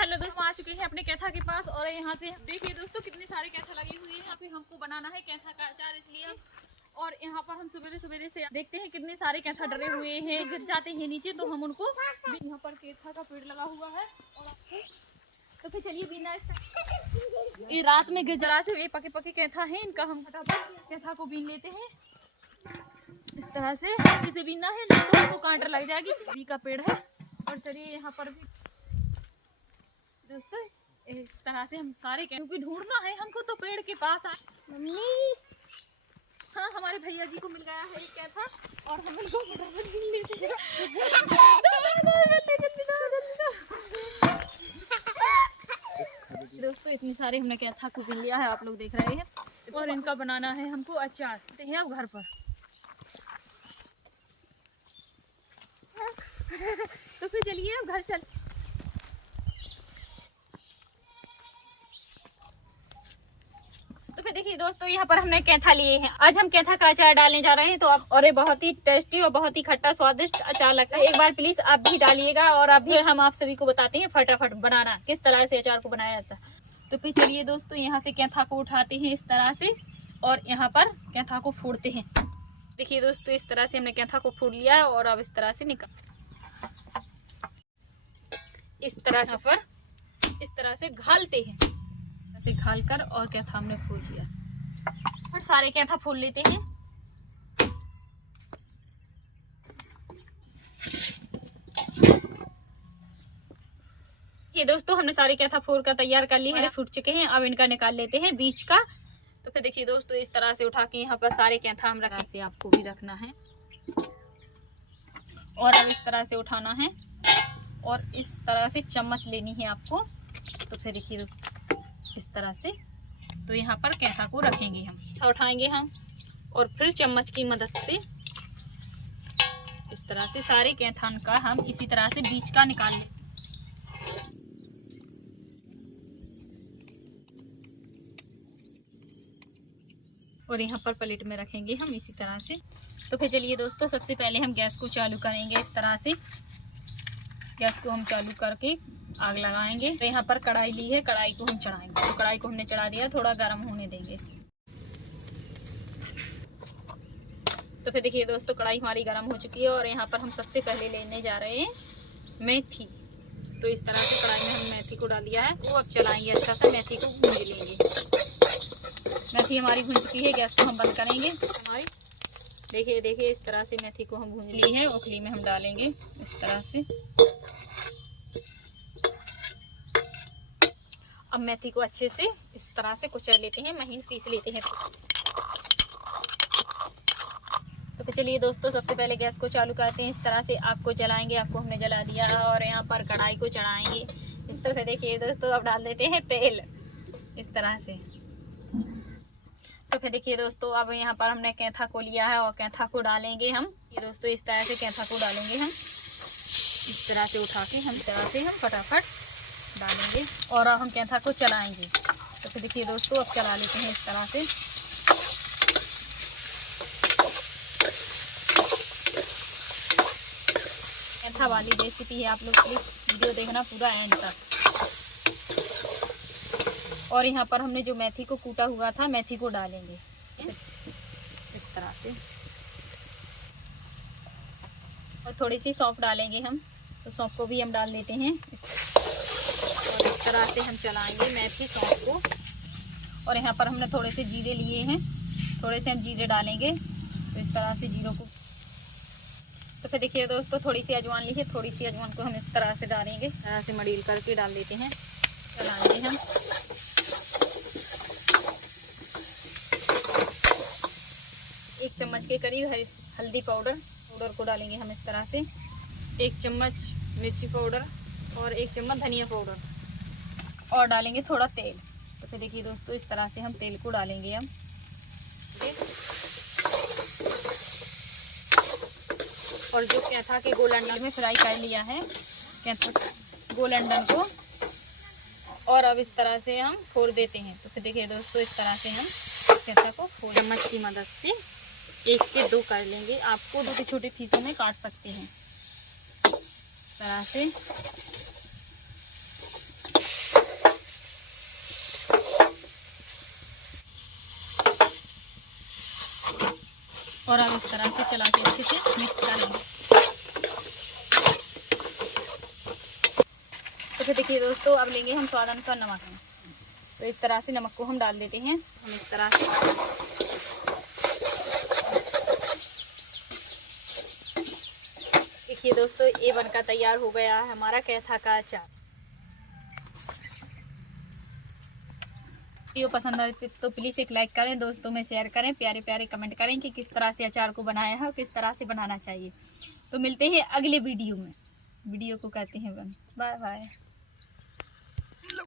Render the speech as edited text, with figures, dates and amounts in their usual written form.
Hello दोस्तों, आ चुके हैं अपने कैथा के पास और यहाँ से देखिए दोस्तों कितने सारे कैथा लगे हुए हैं। यहाँ पे हमको बनाना है कैथा का अचार, इसलिए और यहाँ पर हम सवेरे सवेरे से देखते हैं कितने सारे कैथा डरे हुए हैं, गिर जाते हैं नीचे, तो हम उनको यहाँ पर कैथा का पेड़ लगा हुआ है। और तो फिर चलिए बीना ये रात में गिरजरा से ये पके पके कैथा है, इनका हम फटाफट कैथा को बीन लेते हैं। इस तरह से अच्छे से बीनना है, नहीं तो हमको कांटा लग जाएगी। बी का पेड़ है और चलिए यहाँ पर भी दोस्तों इस तरह से हम सारे क्योंकि ढूंढना है हमको, तो पेड़ के पास आए। मम्मी हाँ, हमारे भैया जी को मिल गया है एक कैथा और हम इनको फटाफट बीन लेते हैं। दोस्तों इतनी सारे हमने कैथा को बीन लिया है, आप लोग देख रहे हैं। और इनका बनाना है हमको अचार, हैं अब घर पर। तो फिर चलिए अब घर चल। तो फिर देखिए दोस्तों यहाँ पर हमने कैथा लिए हैं। आज हम कैथा का अचार डालने जा रहे हैं। तो अब और ये बहुत ही टेस्टी और बहुत ही खट्टा स्वादिष्ट अचार लगता है। एक बार प्लीज आप भी डालिएगा और अभी हम आप सभी को बताते हैं फटाफट बनाना किस तरह से अचार को बनाया जाता है। तो फिर चलिए दोस्तों यहाँ से कैथा को उठाते हैं इस तरह से और यहाँ पर कैथा को फोड़ते हैं। देखिए दोस्तों इस तरह से हमने कैथा को फोड़ लिया है और अब इस तरह से निकाल इस तरह से पर इस तरह से घालते हैं, ऐसे घाल कर और कैथा हमने खोल दिया और सारे कैथा फोड़ लेते हैं। ये दोस्तों हमने सारे कैथा फोड़ कर तैयार कर ली है, फूट चुके हैं। अब इनका निकाल लेते हैं बीच का। तो फिर देखिए दोस्तों इस तरह से उठा के यहाँ पर सारे कैथा हम रखें, से आपको भी रखना है और अब इस तरह से उठाना है और इस तरह से चम्मच लेनी है आपको। तो फिर देखिए इस तरह से तो यहाँ पर कैथा को रखेंगे हम, उठाएंगे हम और फिर चम्मच की मदद से इस तरह से सारे कैथान का हम इसी तरह से बीच का निकाल लें। और यहाँ पर प्लेट में रखेंगे हम इसी तरह से। तो फिर चलिए दोस्तों सबसे पहले हम गैस को चालू करेंगे। इस तरह से गैस को हम चालू करके आग लगाएंगे। तो यहाँ पर कढ़ाई ली है, कढ़ाई को हम चढ़ाएंगे। तो कढ़ाई को हमने चढ़ा दिया, थोड़ा गर्म होने देंगे। तो फिर देखिए दोस्तों कढ़ाई हमारी गर्म हो चुकी है और यहाँ पर हम सबसे पहले लेने जा रहे हैं मेथी। तो इस तरह से कढ़ाई में हम मेथी को डाल दिया है, वो अब चलाएंगे अच्छा सा, मेथी को भून लेंगे। मेथी हमारी भून चुकी है, गैस को हम बंद करेंगे। हमारी देखिए इस तरह से मेथी को हम भून ली है। ओखली में हम डालेंगे इस तरह से। अब मेथी को अच्छे से इस तरह से कुचल लेते हैं, महीन पीस लेते हैं। तो फिर चलिए दोस्तों सबसे पहले गैस को चालू करते हैं। इस तरह से आग को जलाएंगे, आग को हमने जला दिया और यहाँ पर कढ़ाई को चढ़ाएंगे। इस तरह से देखिए दोस्तों अब डाल देते हैं तेल इस तरह से। तो फिर देखिए दोस्तों अब यहाँ पर हमने कैथा को लिया है और कैथा को डालेंगे हम। ये दोस्तों इस तरह से कैथा को डालेंगे हम, इस तरह से उठा के हम इस तरह से हम फटाफट डालेंगे और अब हम कैथा को चलाएंगे। तो फिर देखिए दोस्तों अब चला लेते हैं इस तरह से। कैथा वाली रेसिपी है, आप लोग प्लीज वीडियो देखना पूरा एंड तक। और यहाँ पर हमने जो मेथी को कूटा हुआ था, मेथी को डालेंगे इस तरह से। और थोड़ी सी सौंफ डालेंगे हम, तो सौंफ को भी हम डाल देते हैं और इस तरह से हम चलाएंगे मेथी सौंफ को। और यहाँ पर हमने थोड़े से जीरे लिए हैं, थोड़े से हम जीरे डालेंगे। तो इस तरह से जीरों को। तो फिर देखिए दोस्तों थोड़ी सी अजवाइन ली है, थोड़ी सी अजवाइन को हम इस तरह से डालेंगे, इस तरह से मड़ील करके डाल देते हैं। चलाएंगे हम। एक चम्मच के करीब हल्दी पाउडर को डालेंगे हम इस तरह से। एक चम्मच मिर्ची पाउडर और एक चम्मच धनिया पाउडर और डालेंगे थोड़ा तेल। तो फिर देखिए दोस्तों इस तरह से हम तेल को डालेंगे हम। और जो कैथा के गोल अंडन में फ्राई कर लिया है कैथा गोल अंडन को, और अब इस तरह से हम फोड़ देते हैं। तो फिर देखिए दोस्तों इस तरह से हम कैथा को चम्मच की मदद से 1 से 2 कर लेंगे। आपको छोटे छोटे पीसों में काट सकते हैं इस तरह से। और अब इस तरह से चला के अच्छे से मिक्स कर लेंगे। तो फिर देखिए दोस्तों, अब लेंगे हम स्वाद अनुसार नमक। तो इस तरह से नमक को हम डाल देते हैं। हम इस तरह से देखिए दोस्तों, ये बनकर तैयार हो गया है हमारा कैथा का अचार। वीडियो पसंद आए तो प्लीज़ एक लाइक करें, दोस्तों में शेयर करें, प्यारे प्यारे कमेंट करें कि किस तरह से अचार को बनाया है और किस तरह से बनाना चाहिए। तो मिलते हैं अगले वीडियो में। वीडियो को कहते हैं बंद। Bye bye.